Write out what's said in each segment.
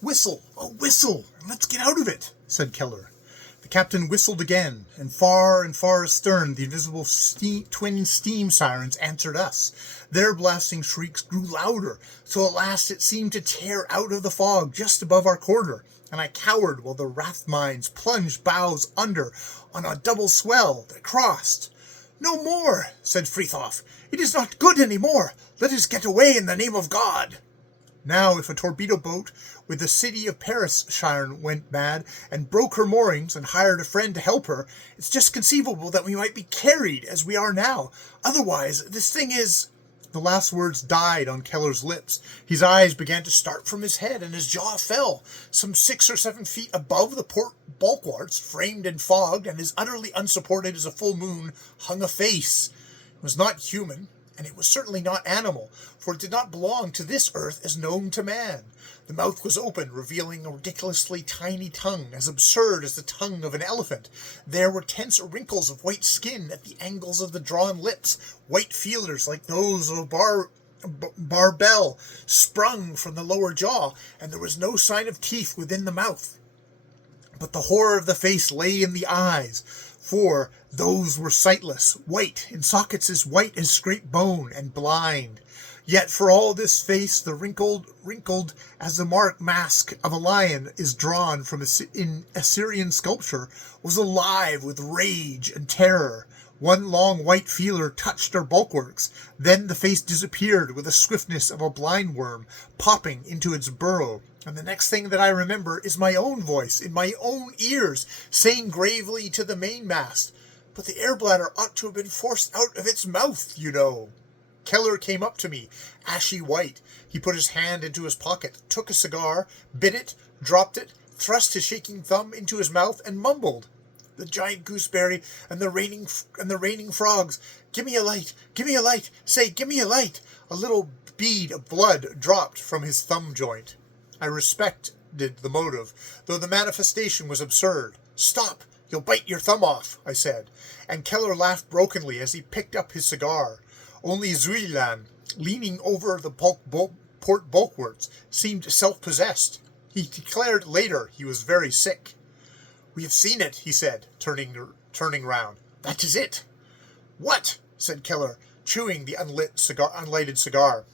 Whistle, oh whistle, and let's get out of it, said Keller. The captain whistled again, and far astern the invisible twin steam sirens answered us. Their blasting shrieks grew louder, till at last it seemed to tear out of the fog just above our quarter, and I cowered while the Rathmines plunged bows under on a double swell that crossed. "No more," said Frithjof. "It is not good any more. Let us get away in the name of God." Now, if a torpedo boat with the city of Paris-shire went mad and broke her moorings and hired a friend to help her, it's just conceivable that we might be carried as we are now. Otherwise, this thing is... The last words died on Keller's lips. His eyes began to start from his head, and his jaw fell. Some 6 or 7 feet above the port bulwarks, framed and fogged, and as utterly unsupported as a full moon, hung a face. It was not human, and it was certainly not animal, for it did not belong to this earth as known to man. The mouth was open, revealing a ridiculously tiny tongue, as absurd as the tongue of an elephant. There were tense wrinkles of white skin at the angles of the drawn lips, white feelers like those of a barbel sprung from the lower jaw, and there was no sign of teeth within the mouth. But the horror of the face lay in the eyes, for those were sightless, white, in sockets as white as scraped bone, and blind. Yet for all this face, the wrinkled as the mask of a lion is drawn from in Assyrian sculpture, was alive with rage and terror. One long white feeler touched our bulwarks. Then the face disappeared with the swiftness of a blind worm popping into its burrow. And the next thing that I remember is my own voice in my own ears, saying gravely to the mainmast, "But the air bladder ought to have been forced out of its mouth, you know." Keller came up to me, ashy white. He put his hand into his pocket, took a cigar, bit it, dropped it, thrust his shaking thumb into his mouth, and mumbled, "The giant gooseberry and the raining frogs. Give me a light, say, give me a light." A little bead of blood dropped from his thumb joint. I respected the motive, though the manifestation was absurd. "Stop, you'll bite your thumb off," I said, and Keller laughed brokenly as he picked up his cigar. Only Zuilan, leaning over the port bulwarks, seemed self-possessed. He declared later he was very sick. "We have seen it," he said, turning round. "That is it." "What?" said Keller, chewing the unlighted cigar.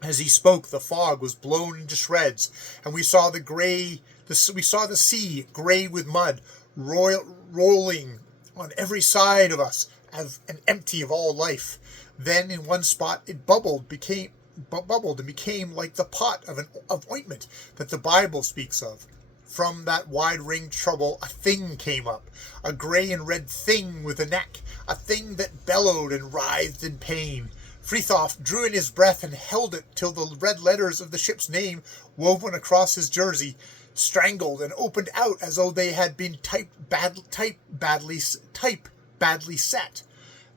As he spoke, the fog was blown into shreds, and we saw the sea gray with mud, rolling on every side of us and empty of all life. Then in one spot it bubbled and became like the pot of ointment that the Bible speaks of. From that wide-ringed trouble a thing came up, a gray and red thing with a neck, a thing that bellowed and writhed in pain. Frithjof drew in his breath and held it till the red letters of the ship's name, woven across his jersey, strangled and opened out as though they had been type badly set.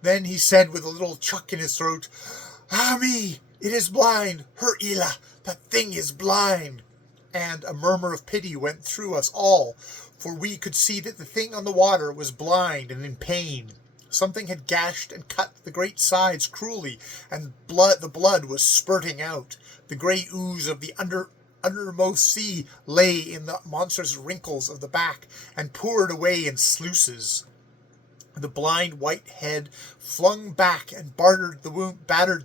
Then he said with a little chuck in his throat, "Ah me, it is blind, her Ila, that thing is blind." And a murmur of pity went through us all, for we could see that the thing on the water was blind and in pain. Something had gashed and cut the great sides cruelly, and the blood was spurting out. The grey ooze of the undermost sea lay in the monstrous wrinkles of the back, and poured away in sluices. The blind white head flung back and battered the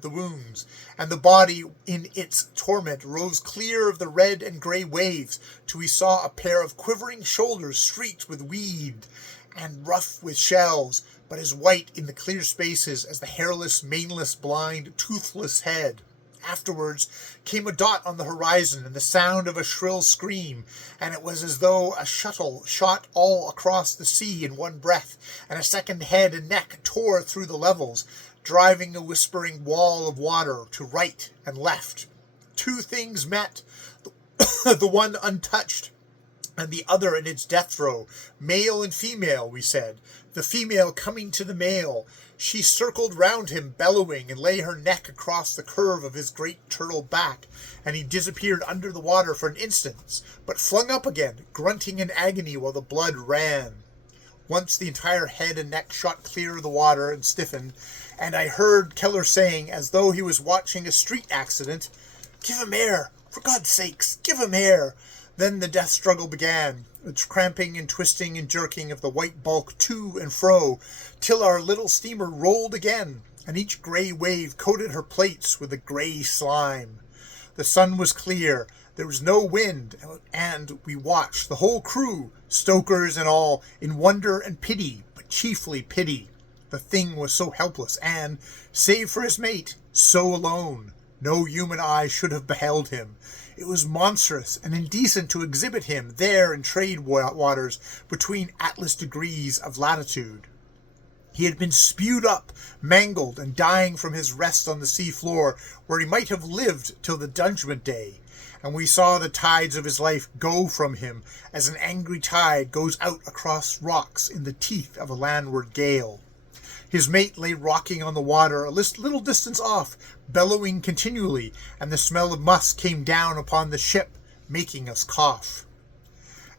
wounds, and the body in its torment rose clear of the red and grey waves, till we saw a pair of quivering shoulders streaked with weed and rough with shells, but as white in the clear spaces as the hairless, maneless, blind, toothless head. Afterwards came a dot on the horizon and the sound of a shrill scream, and it was as though a shuttle shot all across the sea in one breath, and a second head and neck tore through the levels, driving a whispering wall of water to right and left. Two things met, the one untouched, and the other in its death throe, male and female, we said, the female coming to the male. She circled round him, bellowing, and lay her neck across the curve of his great turtle back, and he disappeared under the water for an instant, but flung up again, grunting in agony while the blood ran. Once the entire head and neck shot clear of the water and stiffened, and I heard Keller saying, as though he was watching a street accident, "Give him air! For God's sakes, give him air! Then the death struggle began, the cramping and twisting and jerking of the white bulk to and fro, till our little steamer rolled again, and each grey wave coated her plates with a grey slime. The sun was clear, there was no wind, and we watched, the whole crew, stokers and all, in wonder and pity, but chiefly pity. The thing was so helpless, and, save for his mate, so alone. No human eye should have beheld him. It was monstrous and indecent to exhibit him there in trade waters between Atlas degrees of latitude. He had been spewed up, mangled, and dying from his rest on the sea floor, where he might have lived till the judgment day, and we saw the tides of his life go from him, as an angry tide goes out across rocks in the teeth of a landward gale. His mate lay rocking on the water a little distance off, bellowing continually, and the smell of musk came down upon the ship, making us cough.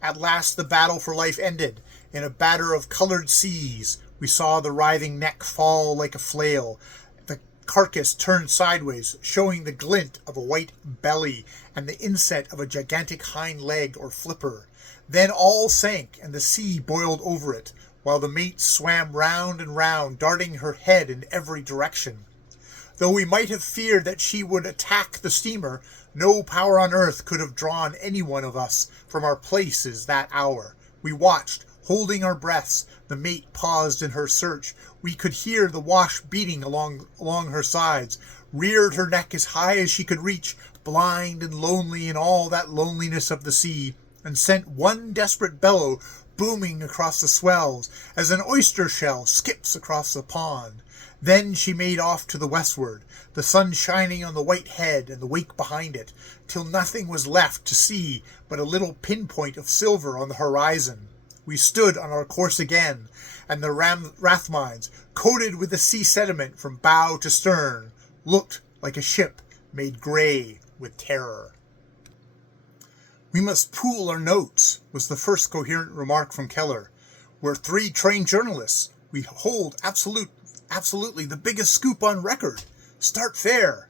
At last the battle for life ended. In a batter of coloured seas, we saw the writhing neck fall like a flail, the carcass turned sideways, showing the glint of a white belly and the inset of a gigantic hind leg or flipper. Then all sank, and the sea boiled over it, while the mate swam round and round, darting her head in every direction. Though we might have feared that she would attack the steamer, no power on earth could have drawn any one of us from our places that hour. We watched, holding our breaths. The mate paused in her search. We could hear the wash beating along her sides, reared her neck as high as she could reach, blind and lonely in all that loneliness of the sea, and sent one desperate bellow booming across the swells, as an oyster shell skips across the pond. Then she made off to the westward, the sun shining on the white head and the wake behind it, till nothing was left to see but a little pinpoint of silver on the horizon. We stood on our course again, and the Rathmines, coated with the sea sediment from bow to stern, looked like a ship made grey with terror. "We must pool our notes," was the first coherent remark from Keller. "We're 3 trained journalists. We hold absolutely the biggest scoop on record. Start fair."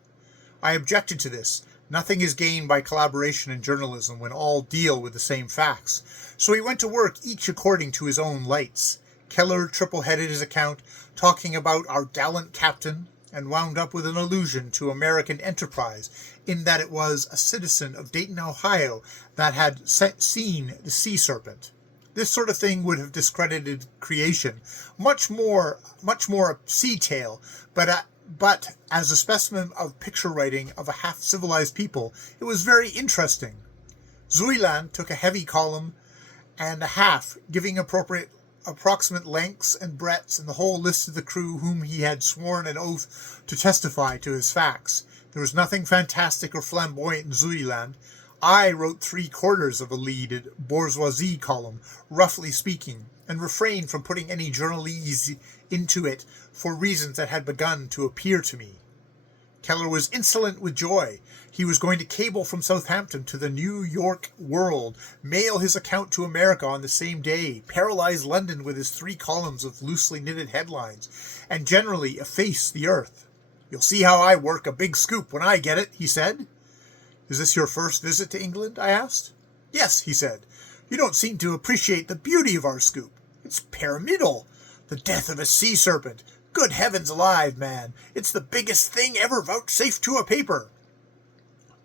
I objected to this. Nothing is gained by collaboration in journalism when all deal with the same facts. So he went to work, each according to his own lights. Keller triple-headed his account, talking about our gallant captain, and wound up with an allusion to American enterprise, in that it was a citizen of Dayton, Ohio, that had seen the sea serpent. This sort of thing would have discredited creation, much more a sea tale, but as a specimen of picture writing of a half-civilized people, it was very interesting. Zuiland took a heavy column and a half, giving approximate lengths and breadths, and the whole list of the crew whom he had sworn an oath to testify to his facts. There was nothing fantastic or flamboyant in Zuiland. I wrote 3/4 of a lead bourgeoisie column, roughly speaking, and refrained from putting any journalese into it for reasons that had begun to appear to me. Keller was insolent with joy. He was going to cable from Southampton to the New York World, mail his account to America on the same day, paralyze London with his 3 columns of loosely knitted headlines, and generally efface the earth. "You'll see how I work a big scoop when I get it," he said. "Is this your first visit to England?" I asked. "Yes," he said. "You don't seem to appreciate the beauty of our scoop. It's pyramidal. The death of a sea serpent. Good heavens alive, man. It's the biggest thing ever vouchsafed to a paper."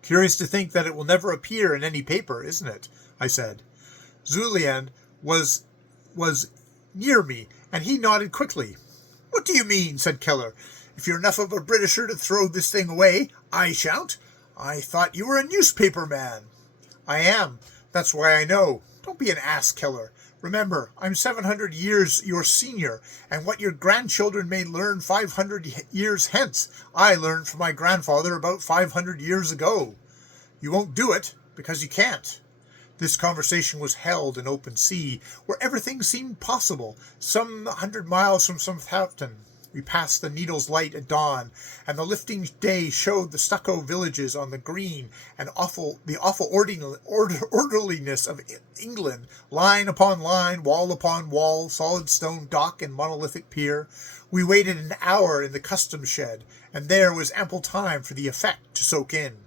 "Curious to think that it will never appear in any paper, isn't it?" I said. Zuiland was near me, and he nodded quickly. "What do you mean?" said Keller. "If you're enough of a Britisher to throw this thing away, I shan't. I thought you were a newspaper man." "I am. That's why I know. Don't be an ass, Keller. Remember, I'm 700 years your senior, and what your grandchildren may learn 500 years hence, I learned from my grandfather about 500 years ago. You won't do it, because you can't." This conversation was held in open sea, where everything seemed possible, some 100 miles from Southampton. We passed the Needles Light at dawn, and the lifting day showed the stucco villages on the green, and the awful orderliness of England, line upon line, wall upon wall, solid stone dock and monolithic pier. We waited an hour in the customs shed, and there was ample time for the effect to soak in.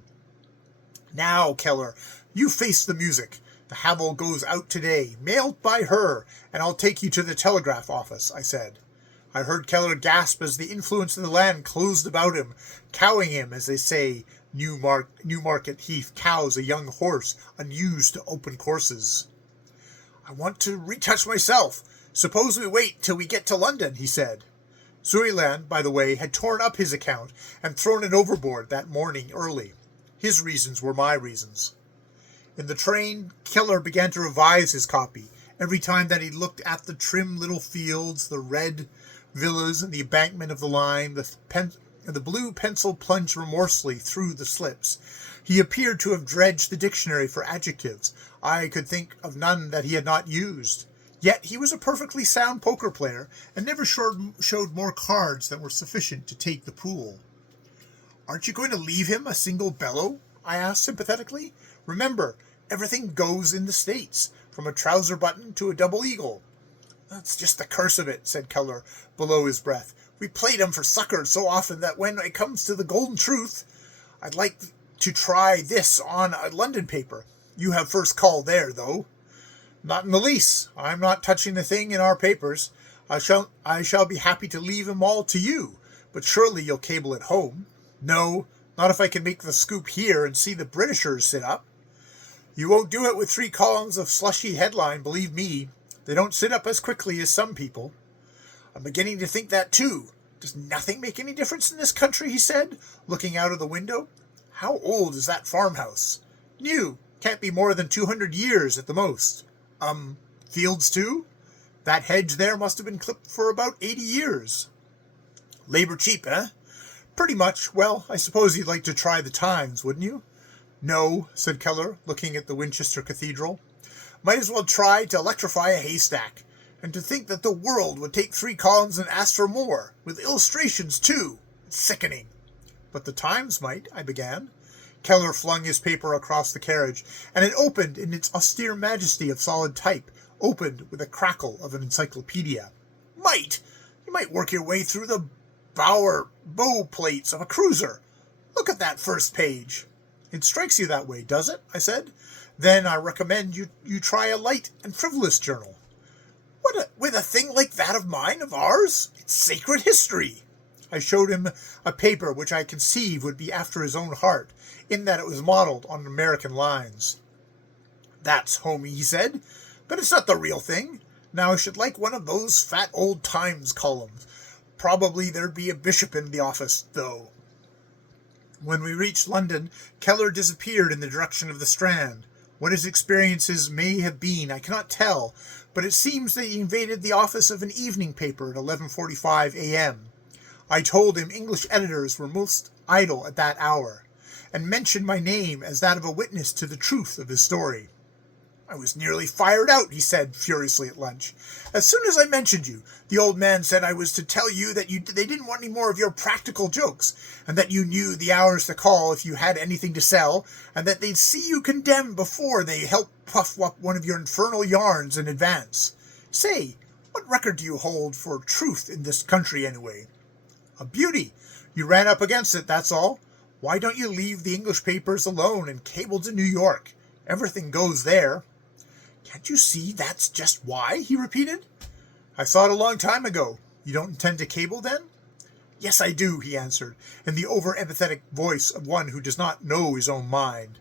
Now, Keller, you face the music. The Havel goes out today, mailed by her, and I'll take you to the telegraph office, I said. I heard Keller gasp as the influence of the land closed about him, cowing him, as they say, Newmarket Heath cows a young horse unused to open courses. I want to retouch myself. Suppose we wait till we get to London, he said. Zuilan, by the way, had torn up his account and thrown it overboard that morning early. His reasons were my reasons. In the train, Keller began to revise his copy. Every time that he looked at the trim little fields, the red villas, and the embankment of the line, the blue pencil plunged remorselessly through the slips. He appeared to have dredged the dictionary for adjectives. I could think of none that he had not used. Yet he was a perfectly sound poker player, and never showed more cards than were sufficient to take the pool. Aren't you going to leave him a single bellow? I asked sympathetically. Remember, everything goes in the States, from a trouser button to a double eagle. That's just the curse of it, said Keller, below his breath. We played him for sucker so often that when it comes to the golden truth, I'd like to try this on a London paper. You have first call there, though. Not in the least. I'm not touching the thing in our papers. I shall be happy to leave him all to you, but surely you'll cable it home. No, not if I can make the scoop here and see the Britishers sit up. You won't do it with 3 columns of slushy headline, believe me. They don't sit up as quickly as some people. I'm beginning to think that, too. Does nothing make any difference in this country, he said, looking out of the window. How old is that farmhouse? New. Can't be more than 200 years at the most. Fields, too? That hedge there must have been clipped for about 80 years. Labor cheap, eh? Pretty much. Well, I suppose you'd like to try the Times, wouldn't you? No, said Keller, looking at the Winchester Cathedral. Might as well try to electrify a haystack. And to think that the World would take 3 columns and ask for more, with illustrations, too. It's sickening. But the Times might, I began. Keller flung his paper across the carriage, and it opened in its austere majesty of solid type, opened with a crackle of an encyclopedia. Might! You might work your way through the bow plates of a cruiser. Look at that first page. It strikes you that way, does it? I said. Then I recommend you try a light and frivolous journal. With a thing like that of mine, of ours? It's sacred history. I showed him a paper which I conceived would be after his own heart, in that it was modeled on American lines. That's homey, he said, but it's not the real thing. Now I should like one of those fat old Times columns. Probably there'd be a bishop in the office, though. When we reached London, Keller disappeared in the direction of the Strand. What his experiences may have been, I cannot tell, but it seems that he invaded the office of an evening paper at 11:45 a.m. I told him English editors were most idle at that hour, and mentioned my name as that of a witness to the truth of his story. I was nearly fired out, he said furiously at lunch. As soon as I mentioned you, the old man said I was to tell you that they didn't want any more of your practical jokes, and that you knew the hours to call if you had anything to sell, and that they'd see you condemned before they helped puff up one of your infernal yarns in advance. Say, what record do you hold for truth in this country, anyway? A beauty. You ran up against it, that's all. Why don't you leave the English papers alone and cable to New York? Everything goes there. Can't you see that's just why? He repeated. I saw it a long time ago. You don't intend to cable, then? Yes, I do, he answered, in the over-empathetic voice of one who does not know his own mind.